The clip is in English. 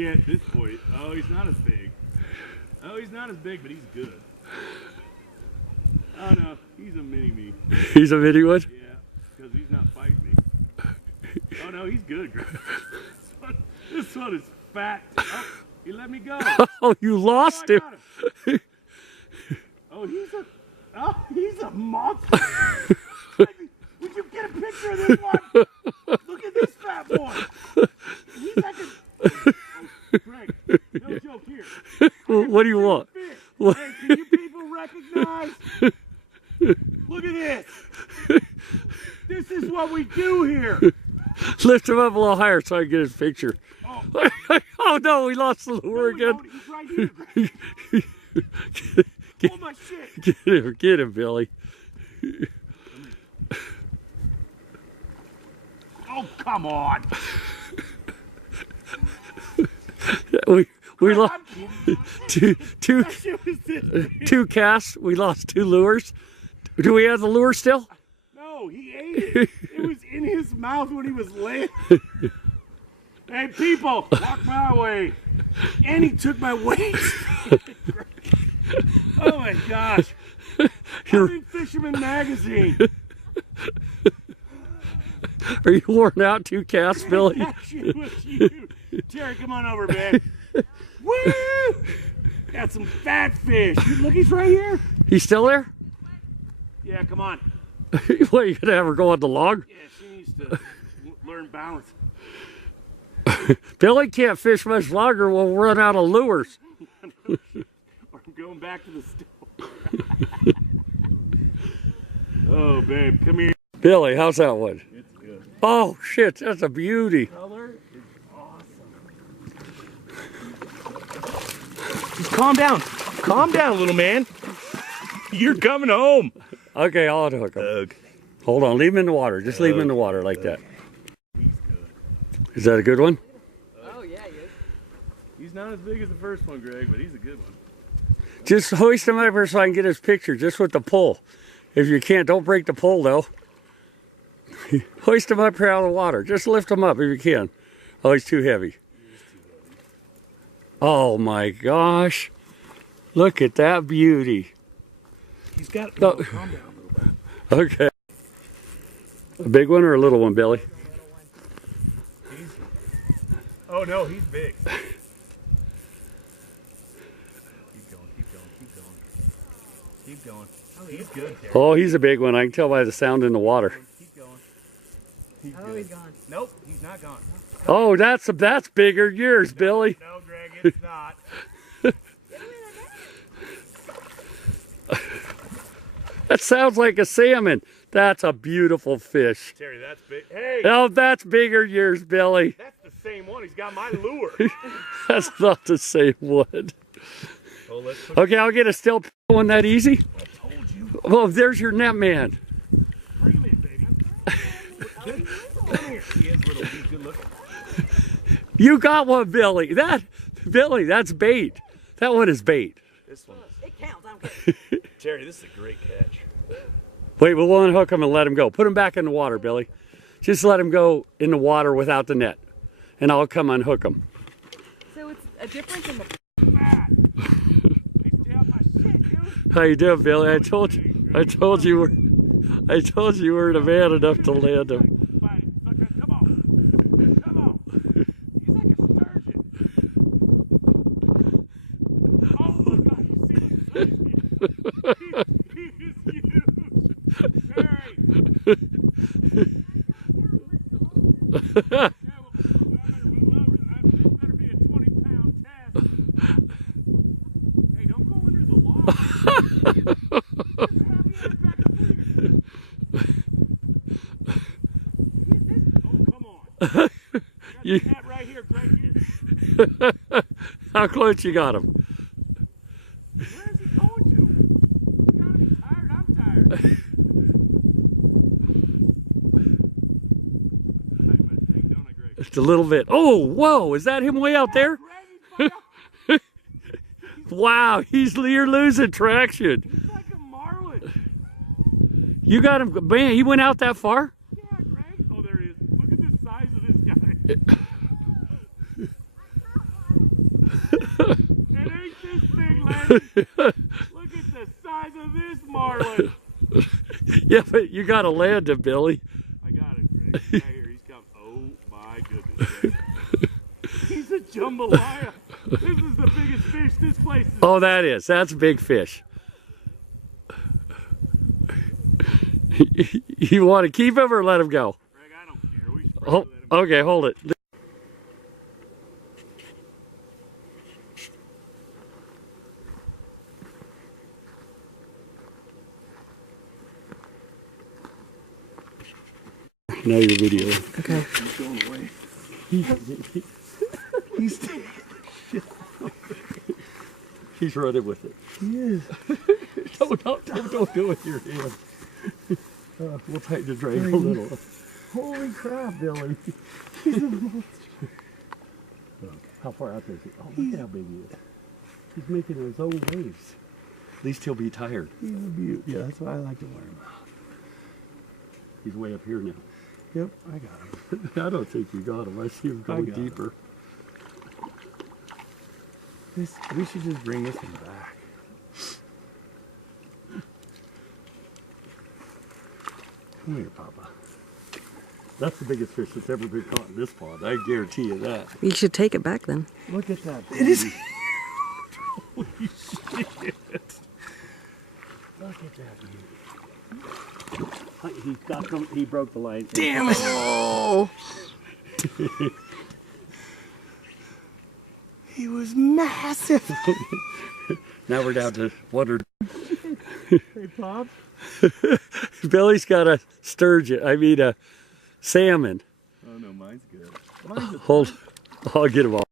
forget this point. Oh, he's not as big. Oh, he's not as big, but he's good. Oh no, he's a mini-me. He's a mini one? Yeah, because he's not fighting me. Oh no, he's good, Greg. This one is fat. Oh, he let me go. Oh, you lost him. Oh, he's a monster. Would you get a picture of this one? Look at this fat boy. He's like a... Oh, Greg, no joke here. What do you want? Hey, can you people recognize? Look at this. This is what we do here. Lift him up a little higher so I can get his picture. Oh, Oh no, we lost the lure again. he's right here, Greg. Oh my shit. Get him, Billy. Oh, come on. We lost two That shit was this big. two casts. We lost 2 lures. Do we have the lure still? No, he ate it. It was in his mouth when he was laying. Hey, people, walk my way. And he took my weight. Oh my gosh. I'm in Fisherman Magazine. Are you worn out 2 casts, Billy? That shit was huge. Terry, come on over, man. Woo! Got some fat fish. Look, he's right here. He's still there? Yeah, come on. What, you gonna have her go on the log? Yeah, she needs to learn balance. Billy can't fish much longer. We'll run out of lures. Or I'm going back to the store. Oh, babe, come here. Billy, how's that one? It's good. Oh shit, that's a beauty. Color is awesome. Just calm down. Calm down, little man. You're coming home. Okay, I'll unhook him. Hold on, leave him in the water. Just leave him in the water like that. He's good. Is that a good one? Oh yeah, he is. He's not as big as the first one, Greg, but he's a good one. Just hoist him up here so I can get his picture, just with the pole. If you can't, don't break the pole though. Hoist him up here out of the water. Just lift him up if you can. Oh, he's too heavy. Oh my gosh. Look at that beauty. He's got No. calm down a little bit. Okay. A big one or a little one, Billy? Oh no, he's big. Keep going, keep going, keep going. Keep going. Oh, he's good, Terry. Oh, he's a big one. I can tell by the sound in the water. Keep going. Oh, he's gone. Nope, he's not gone. Oh, that's bigger than yours, Billy. No, Greg, it's not. That sounds like a salmon. That's a beautiful fish. Terry, that's big. Hey, Oh, that's bigger than yours, Billy. that's the same one. He's got my lure. That's not the same one. Oh, let's put Okay, I'll get a still one that easy. I told you. Oh, there's your net man. Bring him in, baby. Come here. He is little. He's good looking. You got one, Billy. Billy, that's bait. That one is bait. This one. It counts. I don't care. Terry, this is a great catch. Wait, we'll unhook him and let him go. Put him back in the water, Billy. Just let him go in the water without the net, and I'll come unhook him. So it's a difference in the. Fat. Stay off my shit, dude. How you doing, Billy? I told you were the man enough to land him. Fight it. Sucker, come on. Come on. He's like a sturgeon. Oh my God, you see the sturgeon? He is huge. Terry. Yeah, well, I better move over. This better be a 20-pound test. Hey, don't go under the log. Oh, come on. You- Got the cat right here, Greg. How close you got him? Where is he going to? You gotta be tired. I'm tired. Tight my thing, don't I, Greg? Just a little bit. Oh, whoa! Is that him way out there? Greg, he's Wow, you're losing traction. like a marlin. You got him, man. He went out that far. Yeah, Greg. Oh, there he is. Look at the size of this guy. Look at the size of this marlin. Yeah, but you got to land him, Billy. I got it, Greg. Right here, he's coming. Oh my goodness, Greg. He's a jambalaya. This is the biggest fish this place is. Oh, that's a big fish. You want to keep him or let him go? Greg, I don't care. We should Oh, probably let him. okay, hold it. Now you're videoing. Okay. He's going away. He's running with it. He is. Don't do it with your hand. We'll tighten the drain a little. Holy crap, Billy. How far out there is he? Oh, look at how big he is. He's making his own waves. At least he'll be tired. He's a beaut. Yeah, that's what I like to learn about. He's way up here now. Yep, I got him. I don't think you got him. I see him going got him. deeper. We should just bring this one back. Come here, Papa. That's the biggest fish that's ever been caught in this pond. I guarantee you that. You should take it back then. Look at that. It is. Holy shit. Look at that. He broke the line. Damn it. Oh. He was massive. Now we're down to water. Hey, Pop. Billy's got a sturgeon. I mean a salmon. Oh, no, mine's good. Mine's Hold. I'll get him off.